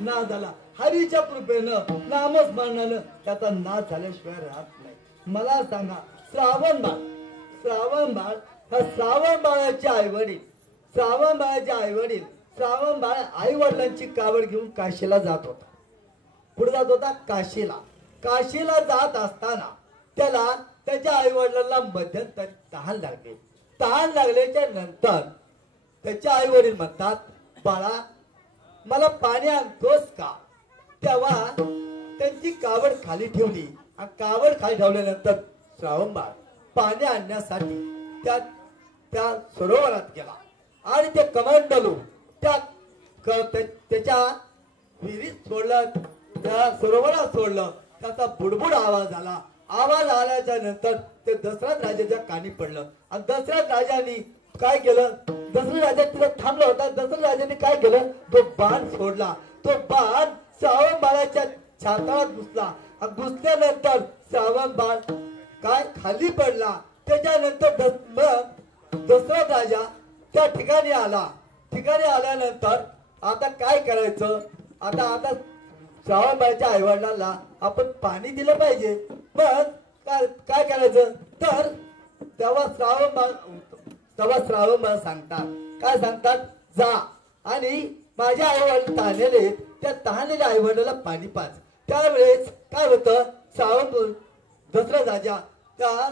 नाश झाला. हरीच्या कृपेनं नामस्मरणानं त्याचा नाश झाल्याशिवाय राहत नाही. मला सांगा श्रावण बाळ हा श्रावण बाळाचे श्रावण बाळ आई वडिलांची कावड घेऊन काशीला जात होता. पुढे जात होता काशीला जात असताना त्याला त्याच्या आई वडिलांना मध्यंतरी तहान लागल्याच्या नंतर त्याचे आई वडील म्हणतात बाळा मला पाणी आणतोस का? तेव्हा त्यांची कावड खाली ठेवली आणि कावड खाली ठेवल्यानंतर श्रावण बाळ पाणी आणण्यासाठी त्या सरोवरात गेला आणि ते कमंडलू त्याच्या विहिरीत सोडलं, त्या सरोवरात सोडलं. त्याचा बुडबुड आवाज आला. आवाज आल्याच्या नंतर ते दशरथ राजाच्या कानी पडलं आणि दशरथ राजाने काय केलं? दशरथ राजा तिला थांबला होता. दशरथ राजाने काय केलं? तो बाण सोडला. तो बाण श्रावण बाळाच्या छाताळात घुसला. घुसल्यानंतर श्रावण बाळ काय खाली पडला. त्याच्यानंतर दशरथ राजा त्या ठिकाणी आल्यानंतर आता काय करायचं? आता श्रावण बाळाच्या आई वडिलांना आपण पाणी दिलं पाहिजे. मग काय करायचं? तर तेव्हा श्रावण बाळ सांगतात काय सांगतात? जा आणि माझ्या आई वडील तहानलेले त्या तहानलेल्या आई वडिलांना पाणी पाज. त्यावेळेस काय होतं? श्रावण दशरथ राजा त्या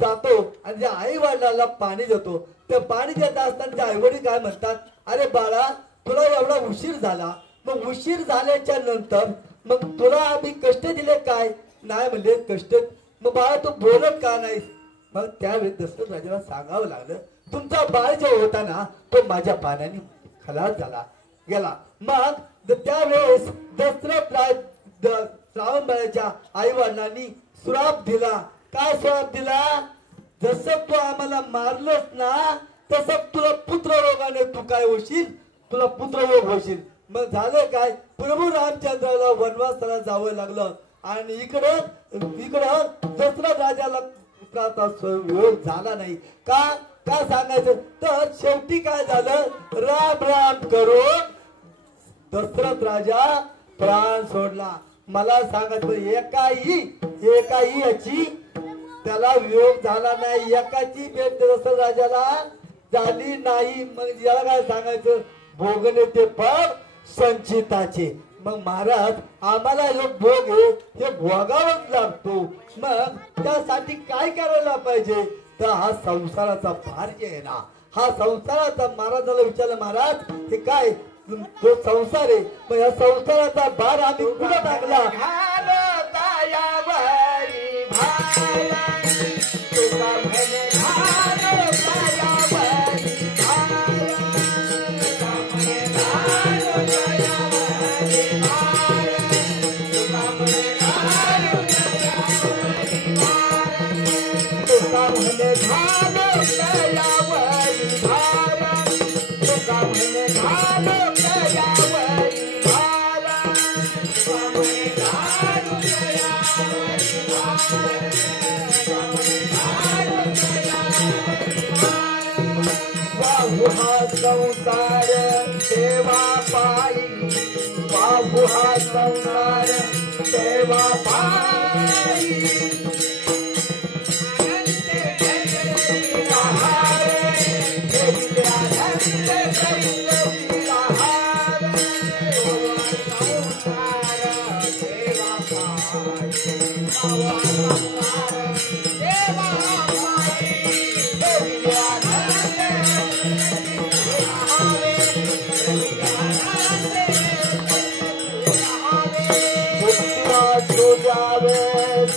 जातो आणि त्या आई वडिलांना पाणी देतो. ते पाणी देत असताना त्या आई वडील काय म्हणतात? अरे बाळा तुला एवढा उशीर झाला. मग उशीर झाल्याच्या नंतर मग तुला आम्ही कष्ट दिले काय? नाही म्हणले कष्ट. मग बाळा तू बोलत का नाहीस? मग त्यावेळेस दशरथ राजाला सांगावं लागलं तुमचा बाळ जो होता ना तो माझ्या पाण्याने खलास झाला गेला. मग त्यावेळेस दशरथ श्रावण बाळाच्या आई वडिलांनी श्राप दिला. काय श्राप दिला? जसं तू आम्हाला मारलंस ना तसं तुला पुत्ररोगाने तू काय होशील? तुला पुत्ररोग होशील. मग झालं काय? प्रभू रामचंद्राला वनवासाला जावं लागलं आणि इकडं दशरथ राजाला पुत्राचा योग झाला नाही. का सांगायचं? तर शेवटी काय झालं? राम राम करून दशरथ राजा प्राण सोडला. मला सांगायचं एकाही याची त्याला वियोग झाला नाही. एकाची भेट दशरथ राजाला झाली नाही. मग याला काय सांगायचं? भोगले ते फळ संचिताचे. मग महाराज आम्हाला हे भोग हे भोगावंच लागतो. मग त्यासाठी काय करायला पाहिजे? तर हा संसाराचा भार जे आहे ना हा संसाराचा. महाराजाला विचारलं महाराज हे काय? तो संसार आहे. मग या संसाराचा भार आम्ही कुठं टाकला? भाया हा संसार सेवा पायी बाबू हा संसार सेवा पायी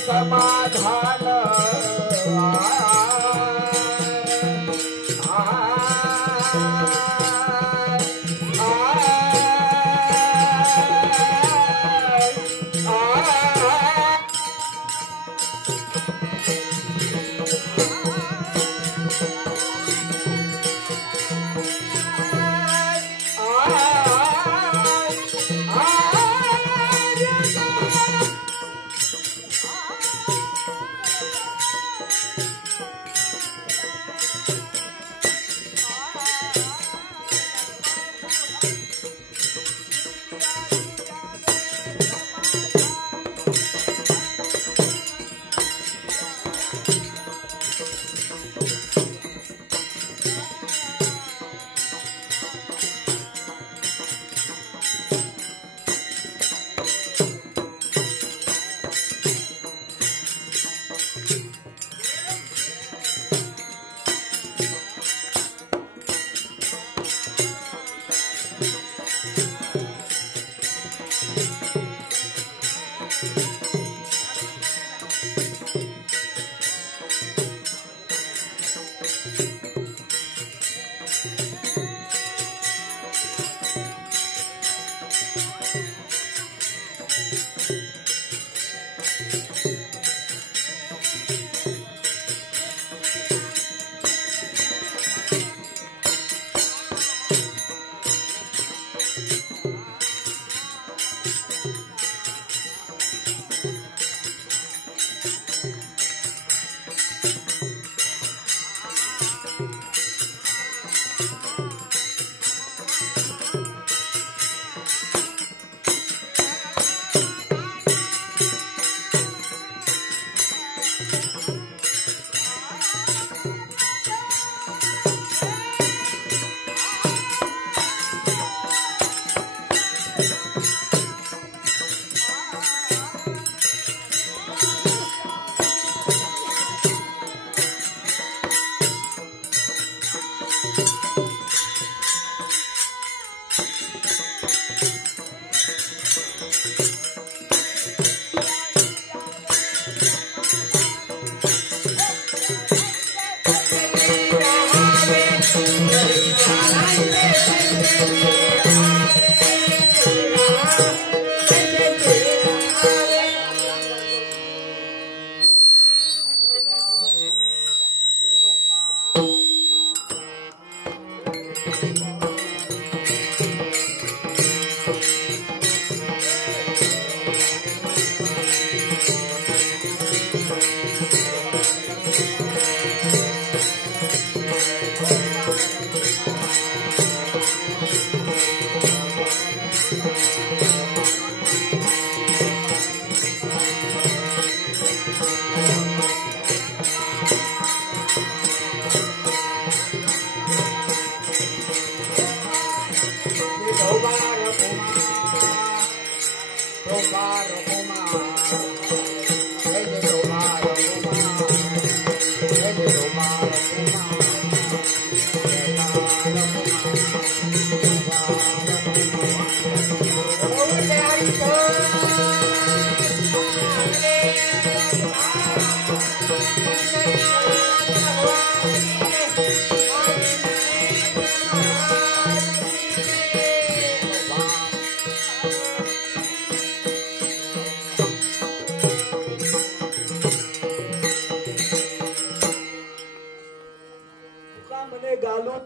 समाधान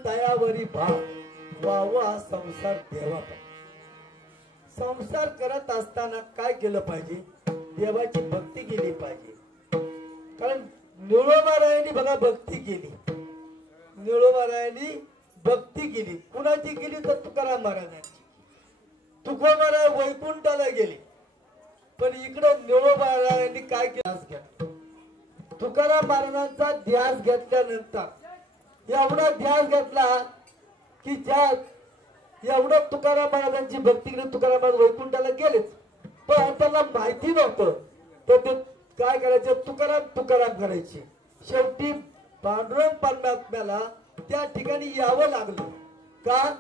तयावरी भाव वावा संसार देवा संसार करत असताना काय केलं पाहिजे देवाची भक्ती केली पाहिजे कारण निळोबारायांनी बघा भक्ती केली निळोबारायांनी भक्ती केली. कुणाची केली तर तुकाराम महाराजांची. तुकोबा महाराज वैकुंठाला गेले, पण इकडं निळोबा महाराजांनी काय केलं? तुकाराम महाराजांचा ध्यास घेतल्यानंतर एवढा ध्यास घेतला की ज्या एवढं तुकाराम महाराजांची भक्ती केली. तुकाराम महाराज वैकुंठाला गेलेच, पण त्याला माहिती नव्हतं तर ते काय करायचे, तुकाराम तुकाराम करायचे. शेवटी पांडुरंग परमात्म्याला त्या ठिकाणी यावं लागलं. का?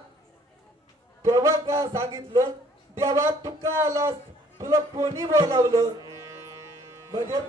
तेव्हा का सांगितलं, देवा तू का आलास, तुला कोणी बोलावलं? म्हणजे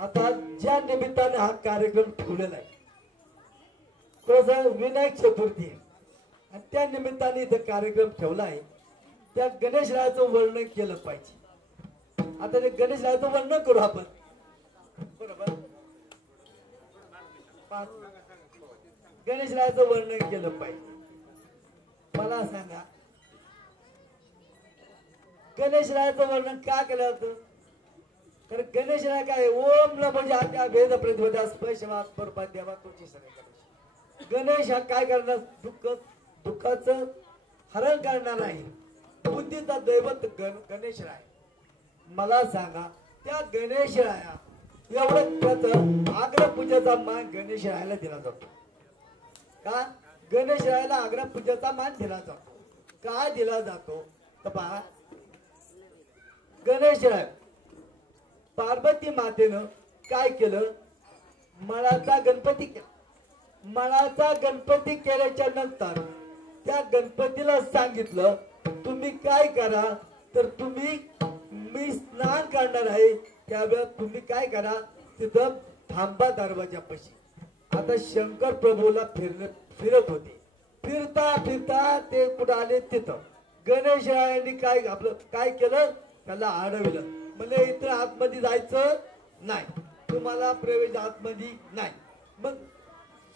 आता ज्या निमित्ताने हा कार्यक्रम ठेवलेला आहे, कसं विनायक चतुर्थी आहे आणि त्या निमित्ताने इथे कार्यक्रम ठेवला आहे, त्या गणेशरायाचं वर्णन केलं पाहिजे. आता ते गणेशरायाचं वर्णन करू आपण, बरोबर? गणेशरायाचं वर्णन केलं पाहिजे. मला सांगा, गणेशरायाचं वर्णन का केलं जातं? कारण गणेशराय काय, ओम नमो ज्ञात्या भेद प्रतिभा स्पर्शवात परपा देवा तुझी सगळे. गणेश हा काय करणार? दुःखाचं हरण करणार आहे. बुद्धीचा दैवत गणेशराय. मला सांगा, त्या गणेशराया एवढं आग्रपूजेचा मान गणेशरायाला दिला जातो. का? गणेशरायाला आग्रपूजेचा मान दिला जातो. का दिला जातो? तर पहा, गणेशराय पार्वती मातेनं काय केलं? मळाचा गणपती केला. मळाचा गणपती केल्याच्या नंतर त्या गणपतीला सांगितलं, तुम्ही काय करा, तर तुम्ही मी स्नान करणार आहे त्यावेळेस तुम्ही काय करा, तिथं थांबा दरवाजापाशी. आता शंकर प्रभूला फिरत होते. फिरता फिरता ते कुठं आले, तिथं गणेशरायांनी काय आपलं काय केलं, त्याला अडवलं. म्हणजे इथं आतमध्ये जायचं नाही, तुम्हाला प्रवेश आतमध्ये नाही. मग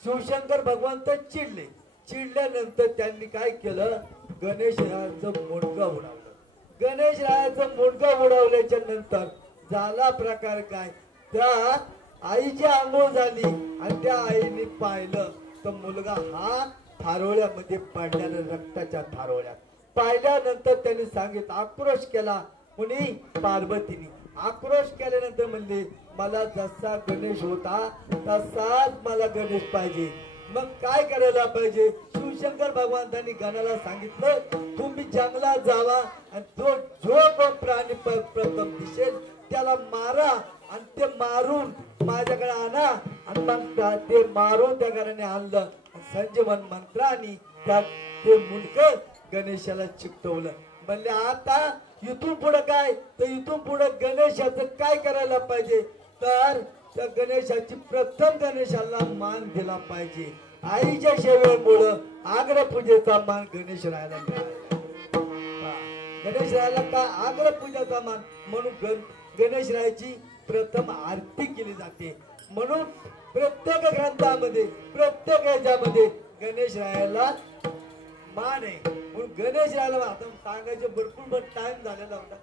शिवशंकर भगवंत चिडले. चिडल्यानंतर त्यांनी काय केलं, गणेशरायाचं मुंडकं उडवलं. गणेशरायाचं मुंडकं उडवल्याच्या नंतर झाला प्रकार काय, त्या आईची आंघोळ झाली आणि त्या आईने पाहिलं तर मुलगा हा थारोळ्यामध्ये पडल्यानं, रक्ताच्या थारोळ्यात. पाहिल्यानंतर त्यांनी सांगितलं, आक्रोश केला. कोणी? पार्वतीने. आक्रोश केल्यानंतर म्हणले, मला जसा गणेश होता तसाच मला गणेश पाहिजे. मग काय करायला पाहिजे? शिवशंकर भगवंतांनी गणाला सांगितलं, तुम्ही जंगलात जावा आणि जो प्राणी प्रथम दिसेल त्याला मारा आणि ते मारून माझ्याकडे आणा. आणि मग ते मारून त्या गणाने आणलं. संजीवन मंत्राने त्या ते मुंडकं गणेशाला चिकटवलं. म्हणले आता इथून पुढे काय, तर इथून पुढे गणेशाचं काय करायला पाहिजे, तर त्या गणेशाची प्रथम गणेशाला मान दिला पाहिजे. आईच्या सेवेमुळं आग्रपूजेचा मान गणेशरायाला मिळाला. गणेशरायाला का आग्रपूजेचा मान, म्हणून गणेशरायाची प्रथम आरती केली जाते. म्हणून प्रत्येक ग्रंथामध्ये प्रत्येक याच्यामध्ये गणेशरायाला मान आहे. म्हणून गणेशरायाला आता सांगायचे भरपूर टाइम झालेला होता.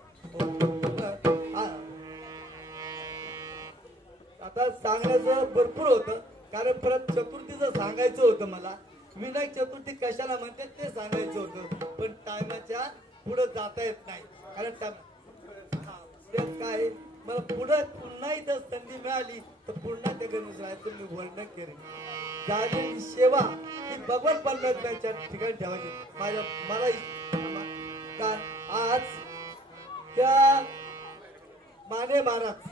आता सांगण्याचं भरपूर होतं कारण परत चतुर्थीचं सांगायचं होतं मला. विनायक चतुर्थी कशाला म्हणतात ते सांगायचं होतं पण टायमाच्या पुढे जाता येत नाही कारण काय मला पुढे पुन्हा इथं संधी मिळाली तर पुन्हा त्या गणेशरायाचं मी वर्णन करेन. झालेली सेवा ही भगवान परमेश्वराच्या ठिकाणी ठेवायची माझ्या मला आज त्या माने महाराज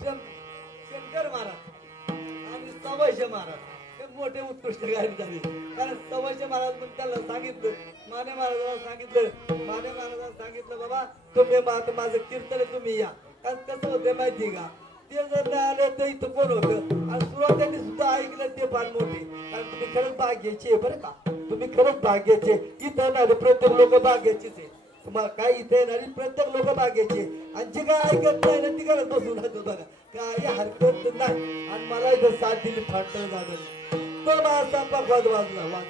शंकर महाराज आणि सवायशे महाराज हे मोठे उत्कृष्ट गायक झाले कारण सवायशे महाराज पण त्याला सांगितलं माने महाराजांना सांगितलं बाबा तुम्ही माझं कीर्तन तुम्ही या कारण कसं होतं माहिती का ते जर नाही आलं तर इथं कोण होतं आणि सुरुवातीला सुद्धा ऐकलं ते फार मोठे कारण तुम्ही खरंच भाग्याचे बरं का तुम्ही खरंच भाग्याचे इथं येणारे प्रत्येक लोक भाग्याचेच आहे तुम्हाला काय इथे येणारी प्रत्येक लोक भाग्याचे आणि जे काय ऐकत नाही ना ती करत बसून राहतो बघा काही हरकत नाही आणि मला इथं साथ दिली फाटलं झालं तर माझा पकवाद वाजला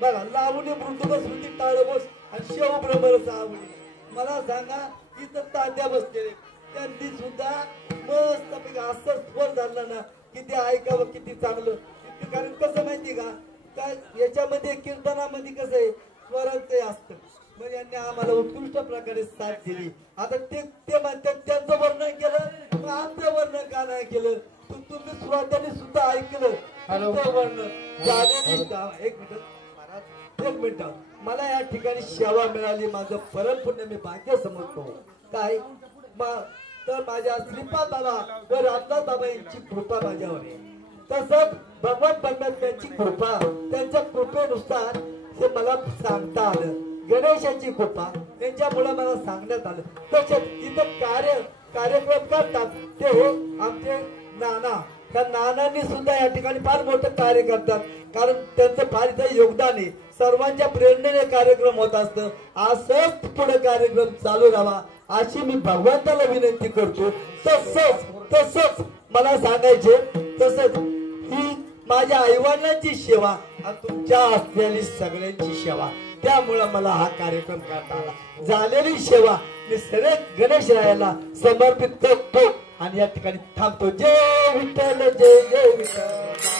बघा लावणी मृदुक श्रुती टाळबोस आणि शेव भ्रमर सावणी मला सांगा इथं तात्या बसलेले त्यांनी सुद्धा मस्त असं स्वर झाला ना की ते ऐकावं किती चांगलं कारण कसं माहिती का काय याच्यामध्ये कीर्तनामध्ये कसं आहे स्वरांचं असतं म्हणजे यांनी आम्हाला उत्कृष्ट प्रकारे साथ दिली. आता ते म्हणतात त्यांचं वर्णन केलं आमचं वर्णन का नाही केलं तुम्ही सुरुवातीने सुद्धा ऐकलं वर्णन झालेली. एक मिनिट मला या ठिकाणी सेवा मिळाली माझं परम पुण्य मी भाग्य समजतो काय तर माझ्या श्रीपाद बाबा व रामदास बाबा यांची कृपा माझ्यावर आहे तसंच भगवान परमेश्वराची कृपा त्यांच्या कृपेनुसार हे मला सांगता आलं गणेशाची कृपा त्यांच्यामुळे मला सांगण्यात आलं. तसेच इथं कार्यक्रम करतात ते आमचे नाना त्या नानांनी सुद्धा या ठिकाणी फार मोठं कार्य करतात कारण त्यांचं फार इथं योगदान आहे सर्वांच्या प्रेरणेने कार्यक्रम होत असतं असंच पुढे कार्यक्रम चालू राहावा अशी मी भगवंताला विनंती करतो. तसंच मला सांगायचे तसंच ही माझ्या आईवडिलांची सेवा आणि तुमच्या असलेली सगळ्यांची सेवा त्यामुळे मला हा कार्यक्रम करता आला. झालेली सेवा मी सगळे गणेशरायाला समर्पित करतो आणि या ठिकाणी थांबतो. जय विठ्ठल जय जय विठ्ठल.